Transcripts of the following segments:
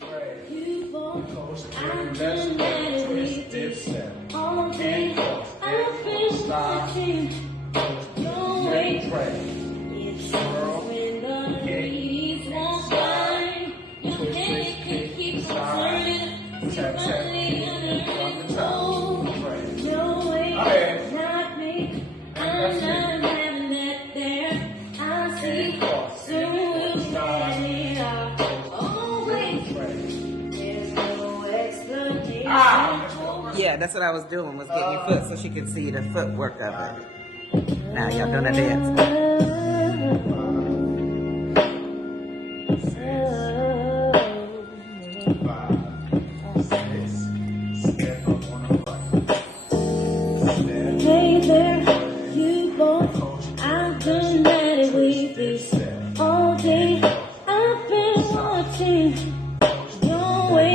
Coast, turn left, twist, dip, step. And coast, dip, coast, slide. Make pray. Swirl, kick, slide. Twist, kick, slide. Tap, tap, kick, from the top. Pray. Alright. And cross, and slide. Yeah, that's what I was doing, was getting your foot so she could see the footwork of it. Now y'all doing a dance. Hey there, you both. I've been mad at this all day. I've been watching your way.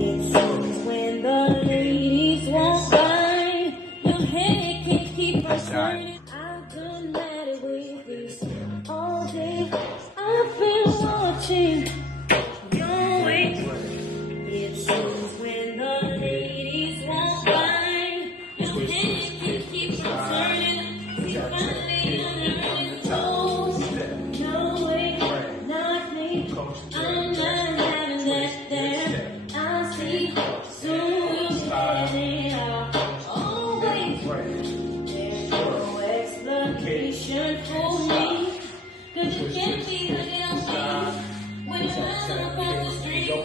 It seems when the ladies walk by, your head can't keep from turning. I've been mad at this all day. I've been watching your way. It seems when the ladies walk by, your head can't keep from turning. You finally understand. No way, not me. I'm not having that there. I see soon we'll get it out. Always, there's no explanation for me. 'Cause you can't be looking at me when you're running across the street. Oh,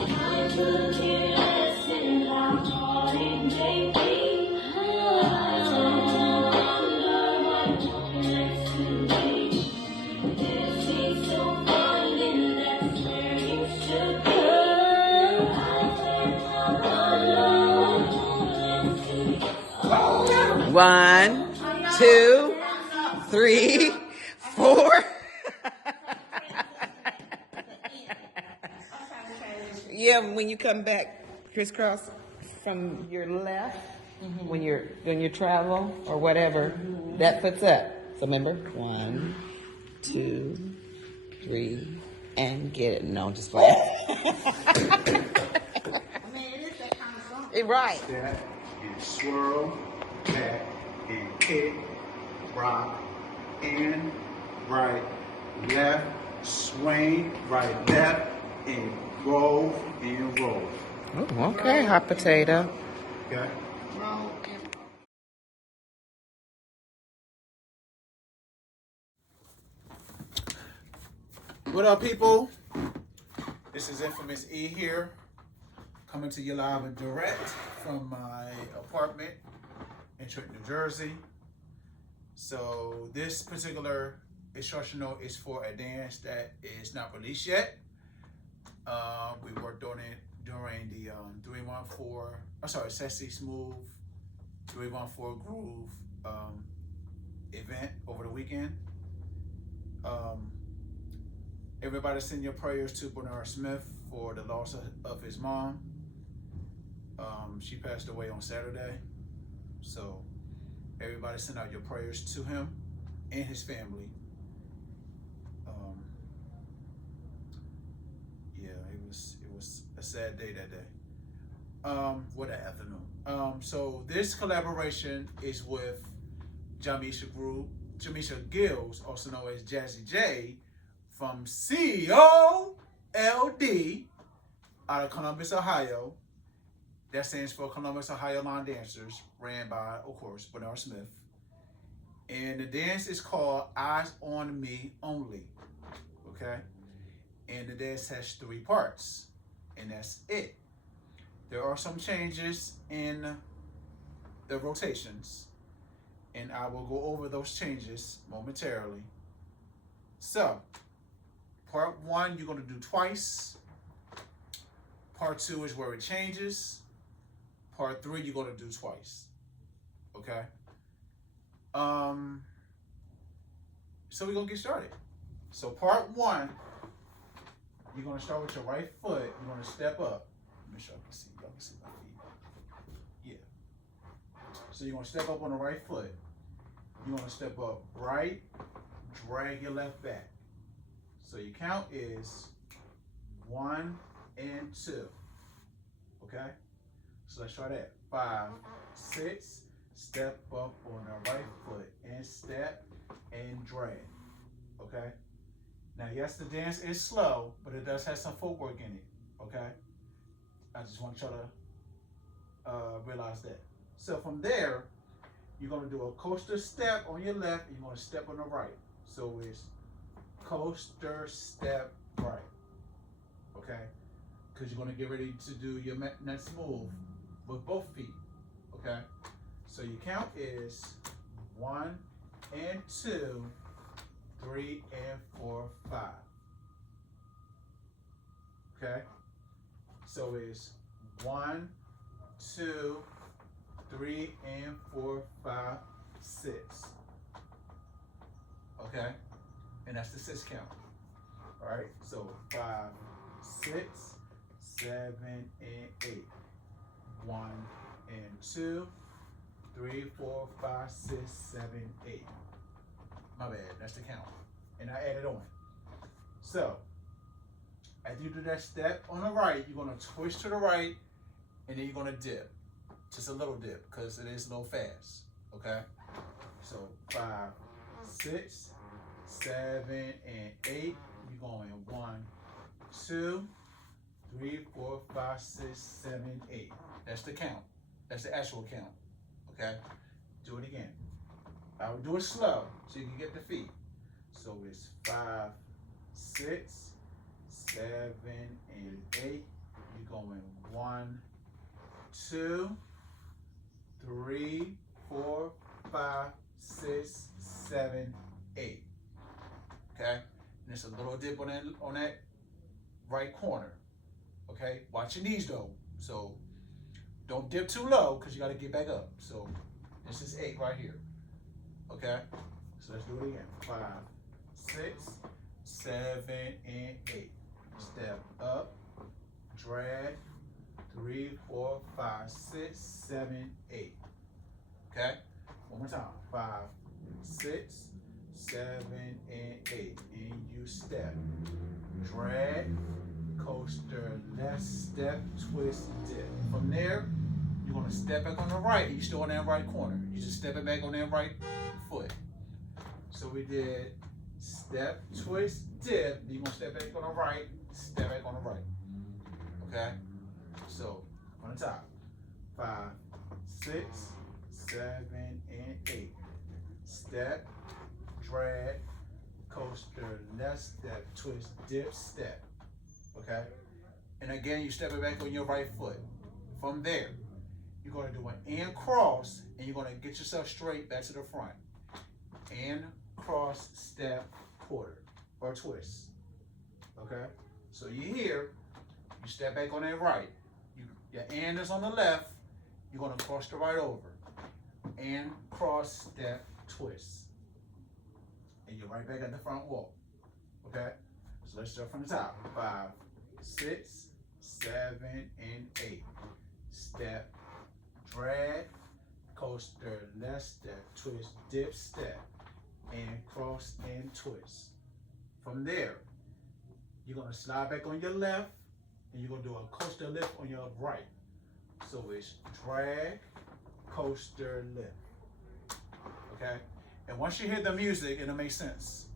I could care less in how hard it may be. I wonder what you're next to me. It seems so fine and that's where you should be. One, two, three, four. Yeah, when you come back crisscross from your left, when you're doing your travel or whatever, that foot's up. So remember, 1, 2, 3, and get it. No, just flat. Right. Step and swirl, back and kick, rock, in, right, left, swing, right, left, and roll, and roll. Oh, okay, hot potato. Okay? What up, people? This is Infamous E here, coming to you live and direct from my apartment in Trenton, New Jersey. So this particular instructional is for a dance that is not released yet. We worked on it during the 314, Sexy Smooth 314 Groove event over the weekend. Everybody send your prayers to Bernard Smith for the loss of his mom. She passed away on Saturday. So everybody send out your prayers to him and his family. It was a sad day that day. That afternoon. So this collaboration is with Jamisha Gills, also known as Jazzy J, from C.O.L.D. out of Columbus, Ohio. That stands for Columbus, Ohio Line Dancers, ran by, of course, Bernard Smith. And the dance is called Eyes on Me Only, okay? And the dance has 3 parts, and that's it. There are some changes in the rotations, and I will go over those changes momentarily. So, part 1, you're gonna do twice. Part 2 is where it changes. Part 3, you're gonna do twice, okay? So we're gonna get started. So part 1, you're gonna start with your right foot. You're gonna step up. Make sure y'all can see my feet. Yeah. So you're gonna step up on the right foot. You're gonna step up right, drag your left back. So your count is 1 and 2. Okay? So let's try that. 5, 6, step up on the right foot and step and drag. Okay? Now, yes, the dance is slow, but it does have some footwork in it. Okay? I just want y'all to realize that. So from there, you're going to do a coaster step on your left and you're going to step on the right. So it's coaster step right. Okay? Because you're going to get ready to do your next move with both feet. Okay? So your count is 1 and 2, 3 and 4, 5. Okay? So it's 1, 2, 3 and 4, 5, 6. Okay? And that's the 6 count. All right? So 5, 6, 7 and 8. 1 and 2, 3, 4, 5, 6, 7, 8. My bad, that's the count. And I added on. So, after you do that step on the right, you're gonna twist to the right, and then you're gonna dip. Just a little dip, because it is a little fast, okay? So, 5, 6, 7, and 8. You're going 1, 2, 3, 4, 5, 6, 7, 8. That's the count. That's the actual count, okay? Do it again. I will do it slow so you can get the feet. So it's 5, 6, 7, and 8. You're going 1, 2, 3, 4, 5, 6, 7, 8. Okay? And there's a little dip on that right corner. Okay? Watch your knees though. So don't dip too low because you got to get back up. So this is 8 right here. Okay? So let's do it again. 5, 6, 7, and 8. Step up, drag, 3, 4, 5, 6, 7, 8. Okay? One more time. 5, 6, 7, and 8. And you step, drag, coaster, left step, twist, dip. From there, you're going to step back on the right. You're still on that right corner. You just step it back on that right foot. So we did step, twist, dip. You're going to step back on the right, step back on the right. Okay? So, on the top. 5, 6, 7, and 8. Step, drag, coaster, left step, twist, dip, step. Okay? And again, you step it back on your right foot. From there, you're going to do an and cross, and you're going to get yourself straight back to the front. And cross, step, quarter, or twist. Okay? So you're here, you step back on that right. Your and is on the left, you're going to cross the right over. And cross, step, twist. And you're right back at the front wall. Okay? So let's start from the top. 5, 6, 7, and 8. Step, drag, coaster, left step, twist, dip, step, and cross and twist. From there, you're gonna slide back on your left, and you're gonna do a coaster lift on your right. So it's drag, coaster, lift. Okay? And once you hear the music, it'll make sense.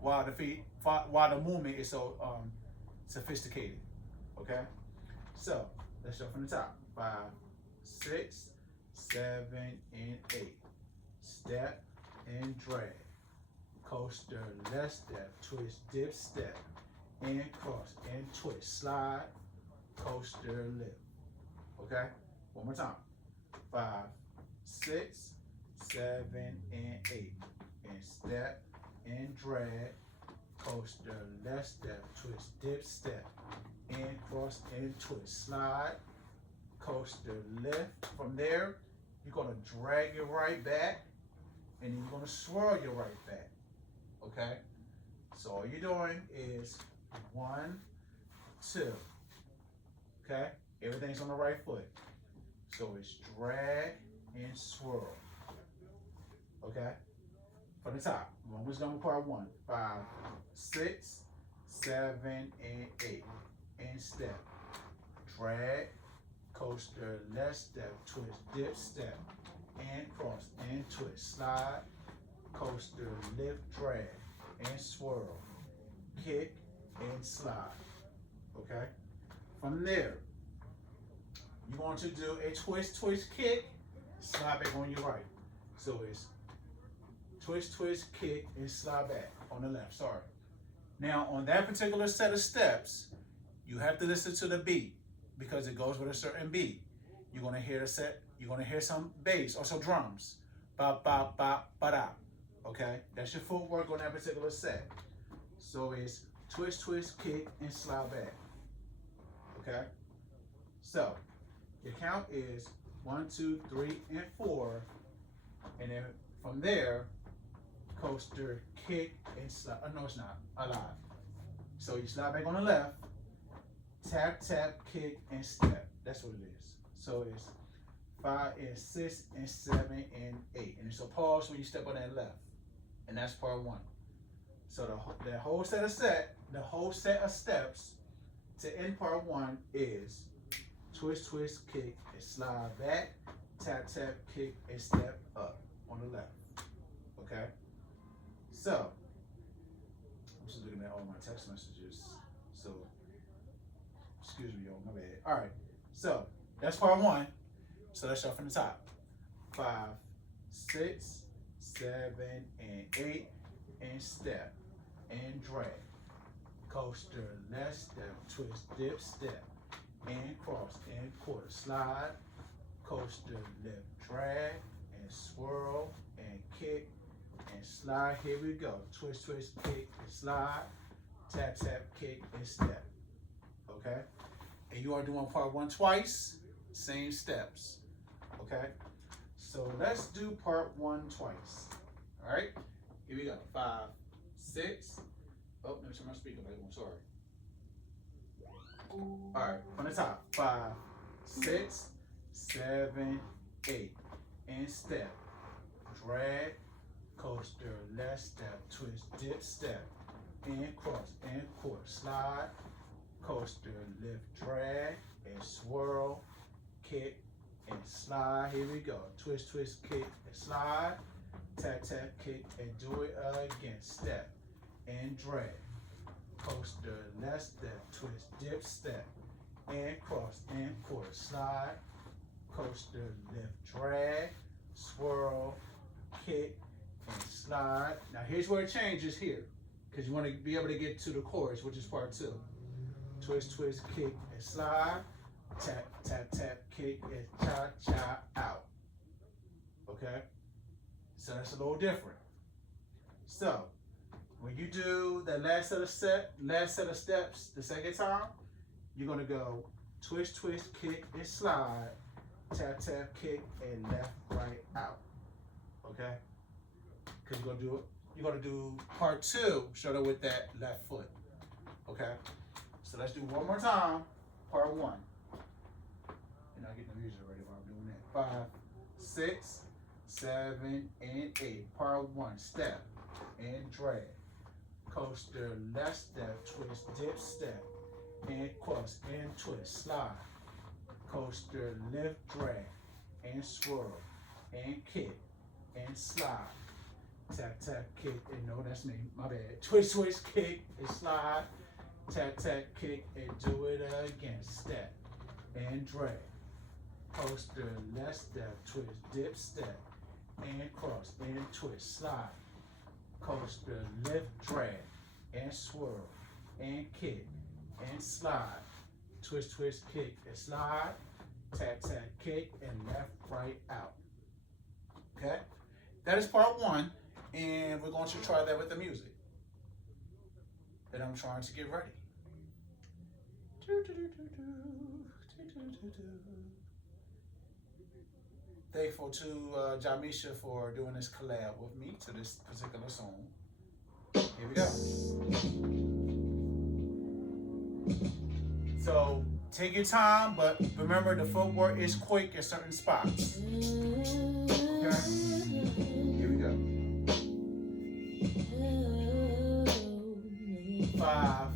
While the movement is so sophisticated. Okay? So let's start from the top. 5, 6, 7, and 8. Step and drag. Coaster, left step, twist, dip, step, and cross and twist. Slide, coaster, lift. Okay? One more time. 5, 6, 7, and 8. And step and drag. Coaster, left step, twist, dip, step, and cross and twist. Slide, coaster, lift. From there, you're gonna drag your right back, and then you're gonna swirl your right back. Okay? So all you're doing is 1, 2. Okay? Everything's on the right foot. So it's drag and swirl. Okay? From the top. One was number part 1. 5, 6, 7, and 8. And step. Drag, coaster, left step, twist, dip, step, and cross, and twist, slide, coaster, lift, drag, and swirl, kick, and slide. Okay? From there, you're going to do a twist, twist, kick, slide back on your right. So it's twist, twist, kick, and slide back on the left. Sorry. Now, on that particular set of steps, you have to listen to the beat because it goes with a certain beat. You're gonna hear a set. You're gonna hear some bass or some drums. Ba ba ba ba da. Okay, that's your footwork on that particular set. So it's twist, twist, kick, and slide back. Okay. So your count is 1, 2, 3, and 4, and then from there, coaster, kick, and slide. Oh, no, it's not. Alive. So you slide back on the left, tap, tap, kick, and step. That's what it is. So it's 5 and 6 and 7 and 8. And it's a pause when you step on that left. And that's part 1. So the whole set of steps to end part 1 is twist, twist, kick, and slide back, tap, tap, kick, and step up on the left. Okay? So, I'm just looking at all my text messages. So, excuse me, y'all, my bad. All right, so that's part 1. So let's start from the top. 5, 6, 7, and 8, and step, and drag. Coaster, left step, twist, dip, step, and cross, and quarter, slide, coaster, lift, drag, and swirl, and kick, and slide. Here we go. Twist, twist, kick, and slide, tap, tap, kick, and step. Okay? And you are doing part 1 twice, same steps. Okay? So let's do part 1 twice. All right? Here we go. 5, 6. Oh, let me turn my speaker back on. Sorry. All right, from the top. 5, 6, 7, 8. And step. Drag, coaster, left step, twist, dip, step, and cross, and quarter, slide, coaster, lift, drag, and swirl, kick, and slide. Here we go. Twist, twist, kick, and slide, tap, tap, kick, and do it again. Step, and drag, coaster, left step, twist, dip, step, and cross, and quarter, slide, coaster, lift, drag, swirl, kick, and slide. Now here's where it changes here, because you want to be able to get to the chorus, which is part 2. Twist, twist, kick, and slide, tap, tap, tap, kick, and cha, cha, out. Okay? So that's a little different. So when you do the last set of steps the second time, you're gonna go twist, twist, kick, and slide, tap, tap, kick, and left, right, out. Okay? Because you're gonna do part 2, showed up with that left foot. Okay? So let's do one more time, part 1. And I'll get the music ready while I'm doing that. 5, 6, 7, and 8. Part 1, step and drag. Coaster, left step, twist, dip, step, and cross, and twist, slide. Coaster, lift, drag, and swirl, and kick, and slide. Tap, tap, kick, and no, that's me, my bad. Twist, twist, kick, and slide. Tap, tap, kick, and do it again. Step, and drag. Coaster, left step, twist, dip, step, and cross, and twist, slide. Coaster, lift, drag, and swirl, and kick, and slide. Twist, twist, kick, and slide. Tap, tap, kick, and left, right, out. Okay? That is part 1, and we're going to try that with the music. And I'm trying to get ready. Thankful to Jamisha for doing this collab with me to this particular song. Here we go. So take your time, but remember the footwork is quick in certain spots. Okay? Here we go. 5,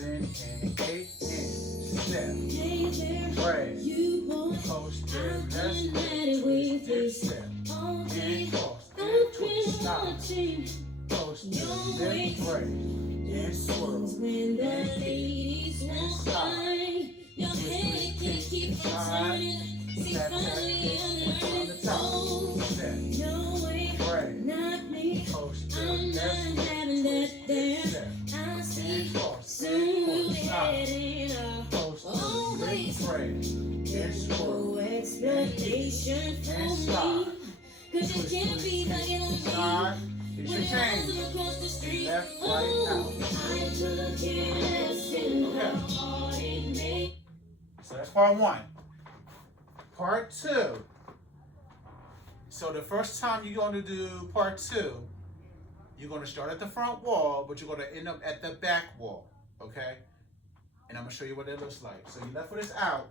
7 and 8 and step. Hey there, Right. you boy. Coast to I've left, been at it with twist this and step. all day. And cross I've and been twist. Stop. watching Coast to your left, way. right. And swirl. When the And kick. ladies And walk stop. by, your head can keep from turning. See, Tap, tap, finally kick. I'm On the learning. top. Oh, Step. no way, Right. not me. Coast to I'm not left, having twist that there. and step. I see And cross. soon And we'll be cross. Stop. heading up. Coast to Always left, right. And swirl. no explanation for And me. stop. 'Cause you can't be hugging on me. Side. It's your When change. I'm across the street, Left, right, oh, I took your lesson how hard it made. So that's part 1. Part 2. So the first time you're going to do part 2, you're going to start at the front wall, but you're going to end up at the back wall. Okay? And I'm going to show you what that looks like. So your left foot is out.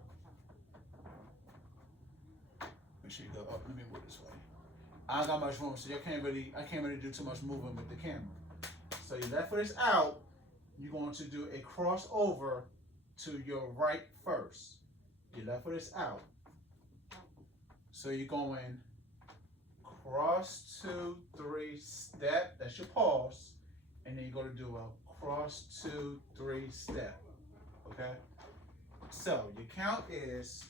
Make sure you go up. Let me move this way. I don't got much room, so I can't really do too much moving with the camera. So your left foot is out. You're going to do a crossover to your right first. Your left foot is out. So you're going cross 2, 3, step. That's your pause. And then you're going to do a cross 2, 3, step. Okay? So your count is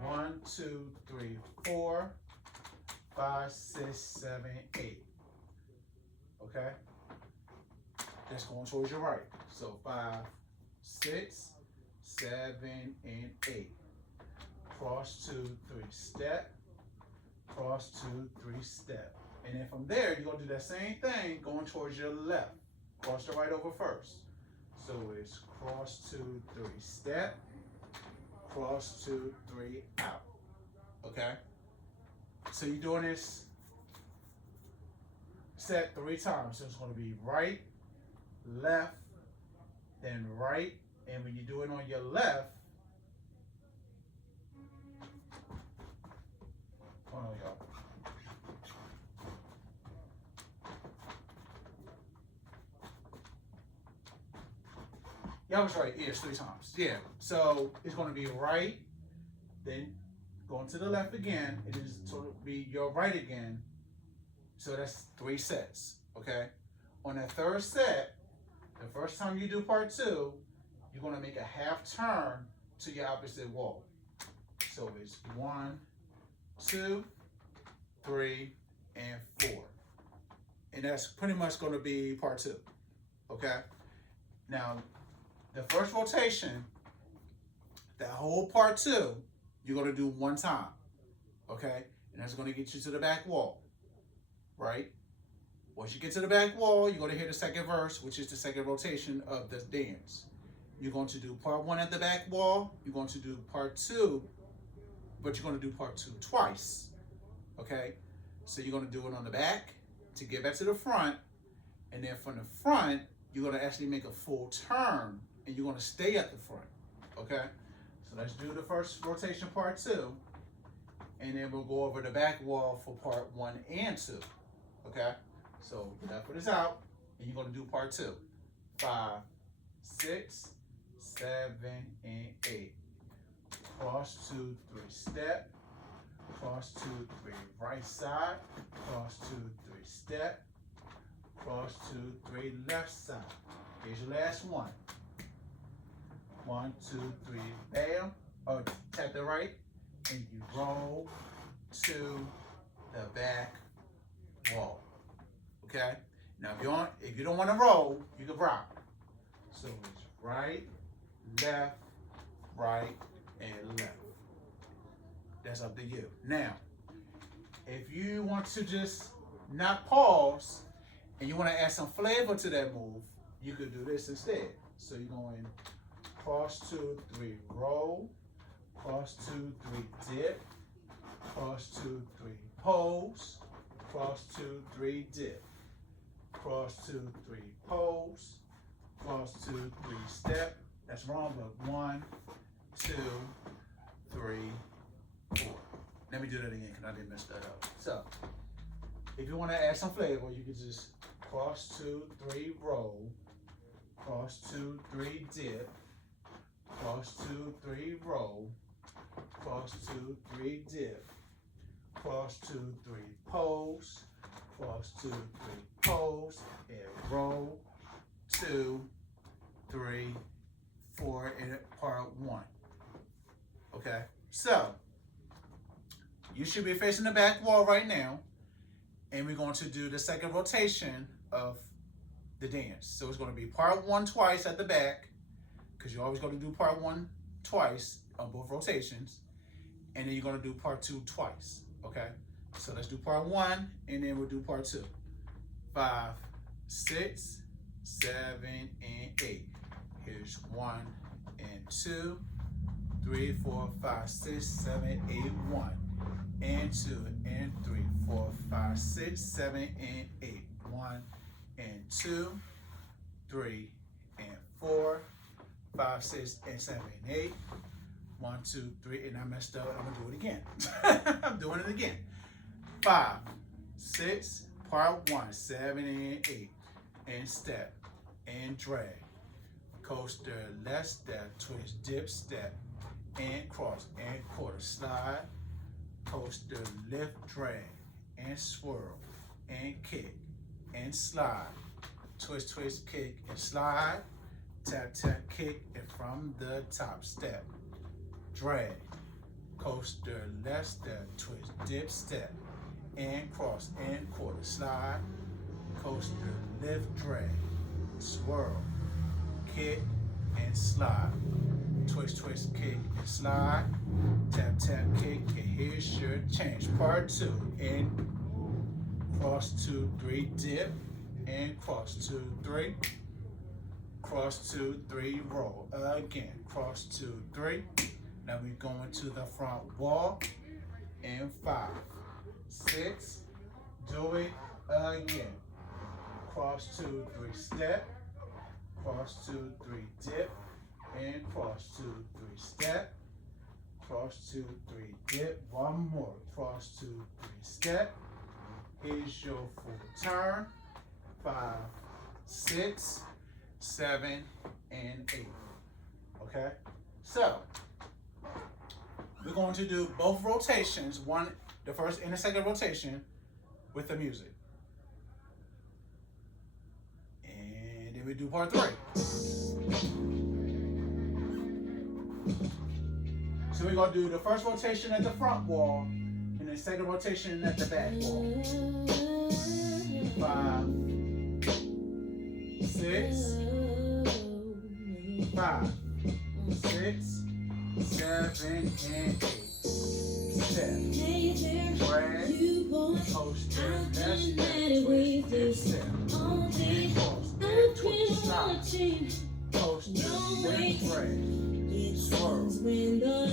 1, 2, 3, 4, 5, 6, 7, 8. Okay? That's going towards your right. So 5, 6, 7, and 8. Cross 2, 3, step. Cross 2, 3, step. And then from there, you're going to do that same thing going towards your left. Cross the right over first. So it's cross 2, 3, step. Cross 2, 3, out. Okay? So you're doing this set 3 times. So it's going to be right, left, then right. And when you do it on your left, hold on, y'all. Y'all was right. Yeah, it's 3 times. Yeah. So it's going to be right, then going to the left again. It is to be your right again. So that's 3 sets. Okay. On that 3rd set, the first time you do part 2, you're going to make a half turn to your opposite wall. So it's 1, 2, 3, and 4. And that's pretty much going to be part 2. Okay. Now, the first rotation, that whole part 2, you're going to do 1 time. Okay. And that's going to get you to the back wall. Right? Once you get to the back wall, you're going to hear the 2nd verse, which is the 2nd rotation of the dance. You're going to do part 1 at the back wall. You're going to do part 2, but you're going to do part 2 twice. Okay? So you're going to do it on the back to get back to the front. And then from the front, you're going to actually make a full turn and you're going to stay at the front. Okay? So let's do the first rotation, part 2. And then we'll go over the back wall for part 1 and 2. Okay? So that foot is out, and you're going to do part 2. 5, 6, 7, and 8. Cross 2, 3, step. Cross 2, 3, right side. Cross 2, 3, step. Cross 2, 3, left side. Here's your last one. 1, 2, 3, bam. Or tap the right, and you roll to the back wall. Okay? Now if you don't want to roll, you can rock. So it's right, left, and left. That's up to you. Now, if you want to just not pause and you want to add some flavor to that move, you could do this instead. So you're going cross 2, 3, roll, cross 2, 3, dip, cross 2, 3, pose, cross 2, 3, dip, cross 2, 3, pose, cross 2, 3, step. That's wrong, but 1, 2, 3, 4. Let me do that again because I didn't mess that up. So, if you want to add some flavor, you can just cross 2, 3, roll, cross 2, 3, dip, cross 2, 3, roll, cross 2, 3, dip, cross 2, 3, pose, cross 2, 3, pose, and roll, 2, 3, 4, in part 1. Okay, so you should be facing the back wall right now, and we're going to do the second rotation of the dance. So it's going to be part 1 twice at the back, because you're always going to do part 1 twice on both rotations, and then you're going to do part 2 twice. Okay, so let's do part 1, and then we'll do part 2. 5, 6, 7, and 8. Here's 1 and 2, 3, 4, 5, 6, 7, 8, 1, and 2, and 3, 4, 5, 6, 7, and 8, 1, and 2, 3, and 4, 5, 6, and 7, and 8, 1, 2, 3, and I messed up. I'm gonna do it again. I'm doing it again. 5, 6, part 1, 7, and 8, and step, and drag, coaster, left step, twist, dip, step, and cross, and quarter slide, coaster, lift, drag, and swirl, and kick, and slide, twist, twist, kick, and slide, tap, tap, kick, and from the top step, drag, coaster, left step, twist, dip, step, and cross, and quarter slide, coaster, lift, drag, swirl, kick, and slide, twist, twist, kick, and slide, tap, tap, kick, and here's your change. Part 2, and cross 2, 3, dip, and cross 2, 3, cross 2, 3, roll, again, cross 2, 3, now we're going to the front wall, and 5, 6, do it again, cross 2, 3, step, cross 2, 3, dip, and cross 2, 3, step, cross 2, 3, dip, one more, cross 2, 3, step, here's your full turn, 5, 6, 7, and 8, okay? So, we're going to do both rotations, the first and the second rotation, with the music. And then we do part 3. So we're gonna do the first rotation at the front wall, and the second rotation at the back wall. 5, 6, 5, 6, 7, and 8. Step, drag, coaster, left step, twist, dip, step, and cross, and twist, slide, coaster, left, drag, swirl,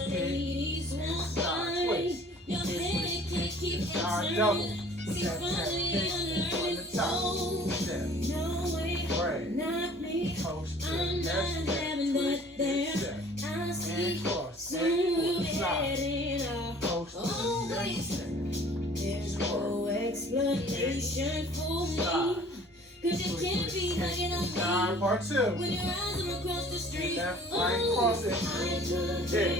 kick, and slide, twist, twist, kick, and slide, double, tap, tap, kick, and from the top, step, drag, coaster, left step, twist, dip, step, and cross, and twist, slide, coaster, left step, swirl, Explanation for me, cause you can't be hanging out part 2. when your eyes are across the street. Left, right, cross it. Dip,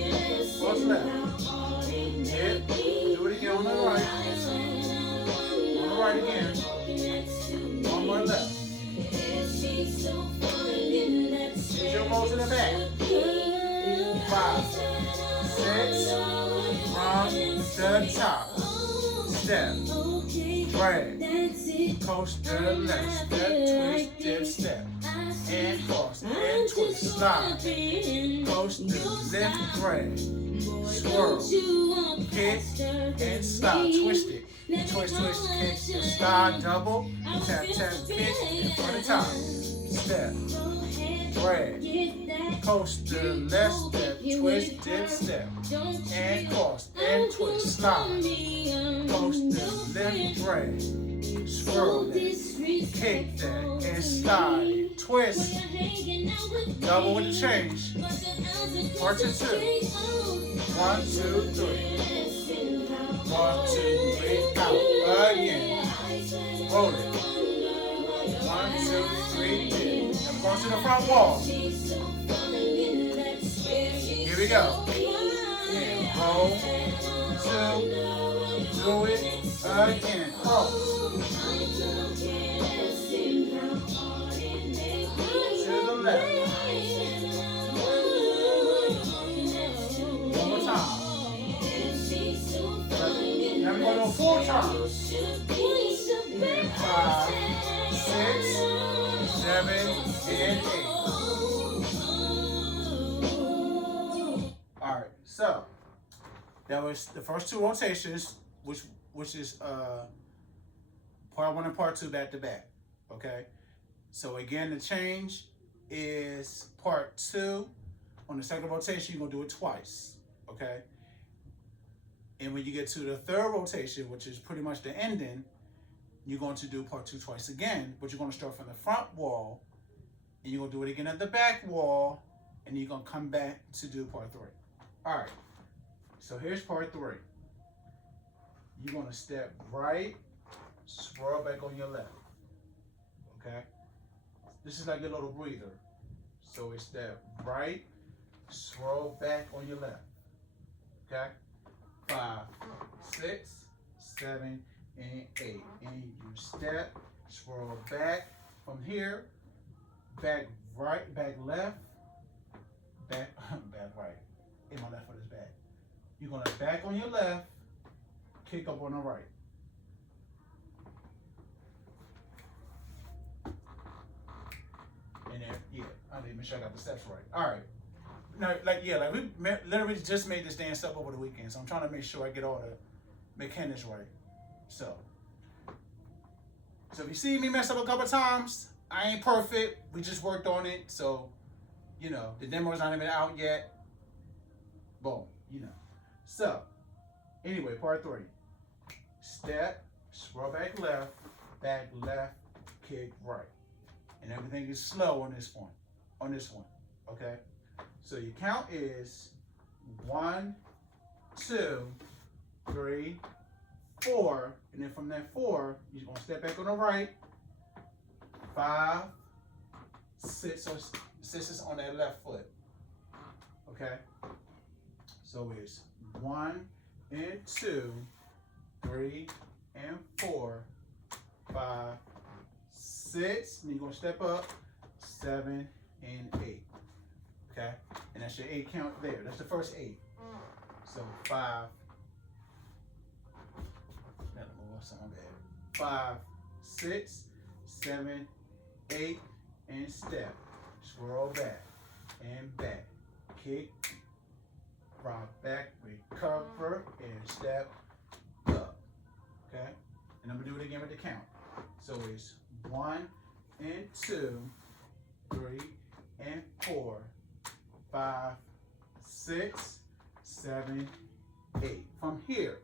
cross left. Dip, do it again on the right. On the right again. One more left. Here's your roll to the back. 5, 6, from the top. Step, drag, coaster, left step, twist, dip, step, and cross, and twist, slide, coaster, lift, drag, swirl, kick, and slide, twist it, twist, twist, kick, and slide, double, tap, tap, kick, and from the top, step, drag, coaster, left step, twist, dip, step, and cross, and twist, slide, coaster, lift, drag, swirl that, kick that, and slide, twist, double with the change, part 2, 1, 2, 3, 1, 2, 3, out, again, roll it, 1, 2, 3, dip. Go to the front wall. Here we go. And roll, 2, do it again. Cross. To the left. One more time. Now we're going to do 4 times. 5, 6, 7, and 8. All right, so that was the first 2 rotations, which is part 1 and part 2 back to back. Okay, so again, the change is part 2. On the second rotation, you're gonna do it twice. Okay, and when you get to the third rotation, which is pretty much the ending, you're going to do part 2 twice again, but you're going to start from the front wall, and you're going to do it again at the back wall, and you're going to come back to do part 3. All right, so here's part 3. You're going to step right, swirl back on your left, okay? This is like a little breather. So it's step right, swirl back on your left, okay? 5, 6, 7, and 8. And you step, swirl back from here, back right, back left, back, back right. And my left foot is back. You're gonna back on your left, kick up on the right. And then, yeah, I need to make sure I got the steps right. All right. Now, we literally just made this dance up over the weekend, so I'm trying to make sure I get all the mechanics right. So if you see me mess up a couple times, I ain't perfect. We just worked on it, so the demo's not even out yet. Boom, So anyway, part 3. Step, swirl back left, kick right, and everything is slow on this one. Okay. So your count is 1, 2, 3, 4, and then from that 4, you're gonna step back on the right. 5, 6, so 6 is on that left foot. Okay. So it's 1 and 2, 3 and 4, 5, 6, and you're gonna step up, 7 and 8. Okay, and that's your 8 count there. That's the first 8. So 5. Gotta move off something bad. 5, 6, 7, 8, and step. Swirl back and back. Kick, rock back, recover, and step up. Okay, and I'm gonna do it again with the count. So it's 1 and 2, 3 and 4. 5, 6, 7, 8. From here,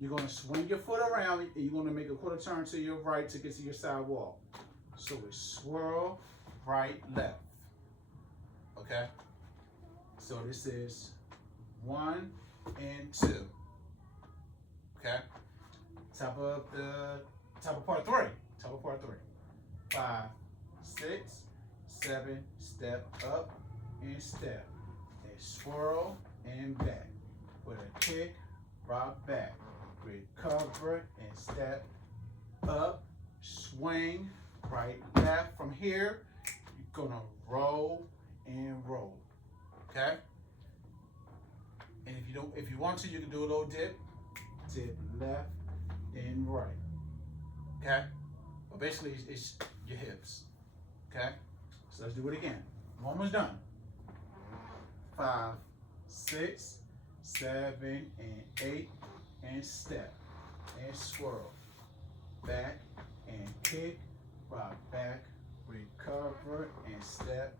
you're going to swing your foot around and you're going to make a quarter turn to your right to get to your side wall. So it's swirl, right, left. Okay? So this is 1 and 2. Okay? Top of part 3. 5, 6, 7, step up. And step, and swirl and back with a kick, rock back, recover and step up, swing, right, left. From here, you're gonna roll and roll. Okay. And if you want to, you can do a little dip left and right. Okay. But basically, it's your hips. Okay. So let's do it again. Almost done. 5, 6, 7, and 8, and step, and swirl, back, and kick, rock back, recover, and step,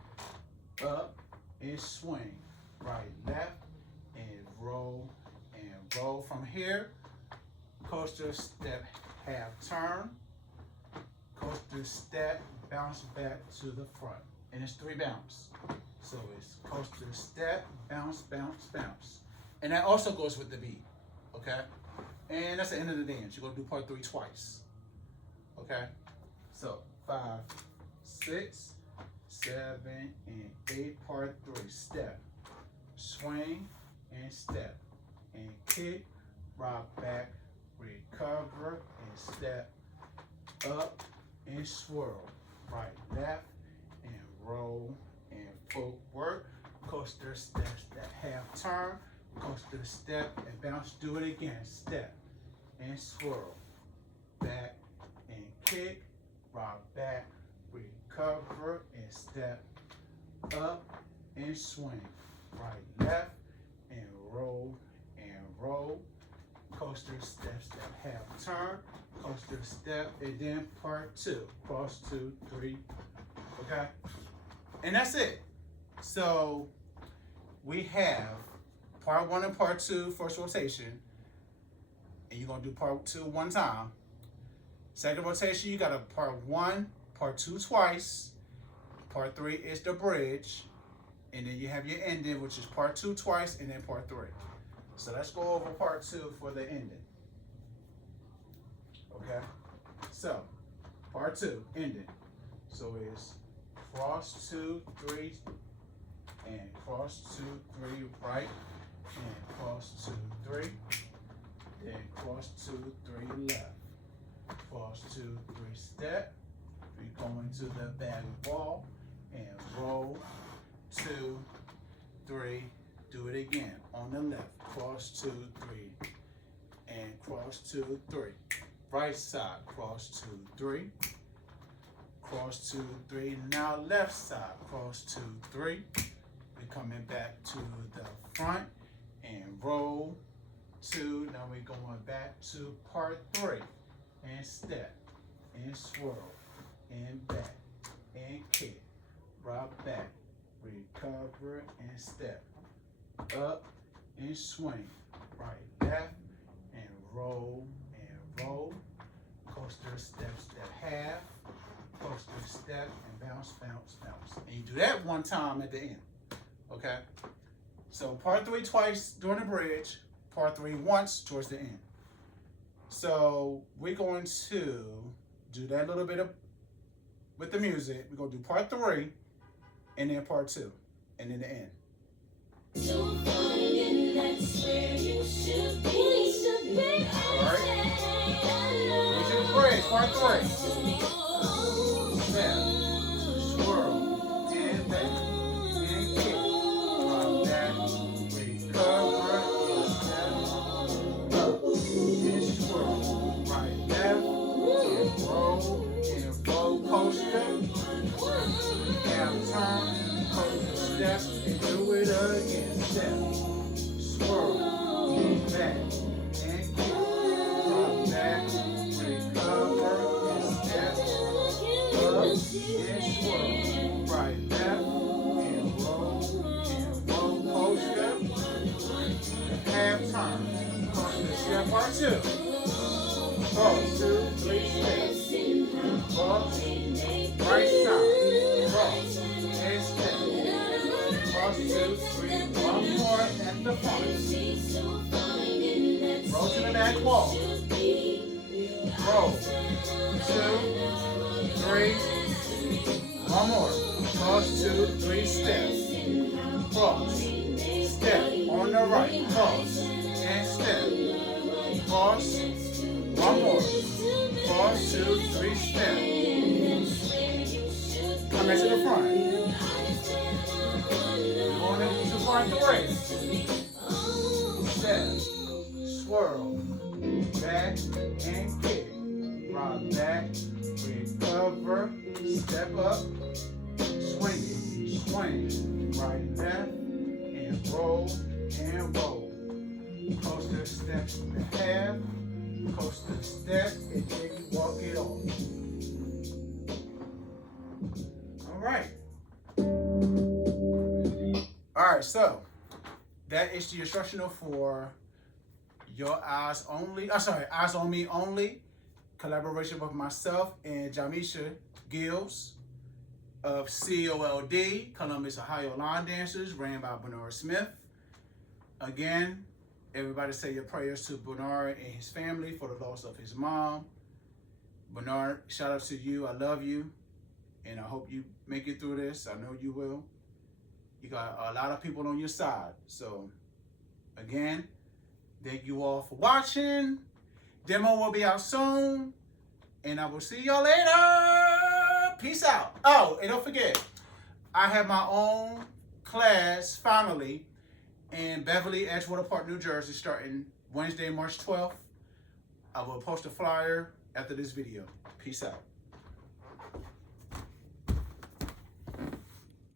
up, and swing, right, left, and roll, from here, coaster step, half turn, coaster step, bounce back to the front, and it's 3 bounce. So it's coaster step, bounce, bounce, bounce. And that also goes with the beat, okay? And that's the end of the dance. You're gonna do part 3 twice, okay? So 5, 6, 7, and 8. Part 3. Step, swing, and step, and kick, rock back, recover, and step, up, and swirl. Right, left, and roll, and footwork. Coaster steps that half turn. Coaster step and bounce. Do it again. Step and swirl. Back and kick. Rock back. Recover and step. Up and swing. Right, left, and roll and roll. Coaster steps that half turn. Coaster step, and then part 2. Cross 2, 3. Okay? And that's it. So we have part 1 and part 2, first rotation. And you're going to do part 2 one time. Second rotation, you got a part 1, part 2 twice. Part 3 is the bridge. And then you have your ending, which is part 2 twice, and then part 3. So let's go over part 2 for the ending. Okay? So, part 2, ending. So it's cross 2, 3, and cross 2, 3 right, and cross 2, 3, then cross 2, 3 left, cross 2, 3 step, we go into the back wall, and roll 2, 3, do it again on the left, cross 2, 3, and cross 2, 3, right side, cross 2, 3, cross 2, 3, now left side, cross 2, 3, we're coming back to the front, and roll 2, now we're going back to part 3, and step, and swirl, and back, and kick, rock back, recover, and step, up, and swing, right, left, and roll, coaster steps that half, coaster step, and bounce, bounce, bounce. And you do that one time at the end, okay? So part 3 twice during the bridge, part 3 once towards the end. So we're going to do that little bit of, with the music, we're gonna do part 3, and then part 2, and then the end. Alright? Here's your bridge, part 3. Step, swirl, and back, and kick, rock back, recover, and step, up, and swirl, right, left, and roll, coaster, half turn, coaster step, and do it again, step, swirl, back, and kick, rock back, recover, and step, up, and swirl, right, left, and roll, coaster, half turn, coaster step, part 2, cross 2, 3 steps, cross, right side, cross, and step, cross 2, 3, one more at the front, roll to the back wall, roll, 2, 3, one more, cross 2, 3 steps, cross, step, on the right, cross, and step, cross, one more, cross 2, 3 steps, come into the front, going into part 3, step, swirl, back, and kick, rock back, recover, step up, swing it, swing, right, left, and roll, coaster steps to half, coaster step, and then you walk it off. Alright. Alright, so that is the instructional for Your Eyes Only. Eyes on Me Only. Collaboration with myself and Jamisha Gills of C.O.L.D, Columbus, Ohio Line Dancers, ran by Bernard Smith. Again, everybody say your prayers to Bernard and his family for the loss of his mom. Bernard, shout out to you. I love you. And I hope you make it through this. I know you will. You got a lot of people on your side. So, again, thank you all for watching. Demo will be out soon. And I will see y'all later. Peace out. Oh, and don't forget, I have my own class, finally, in Beverly, Edgewater Park, New Jersey, starting Wednesday, March 12th. I will post a flyer after this video. Peace out.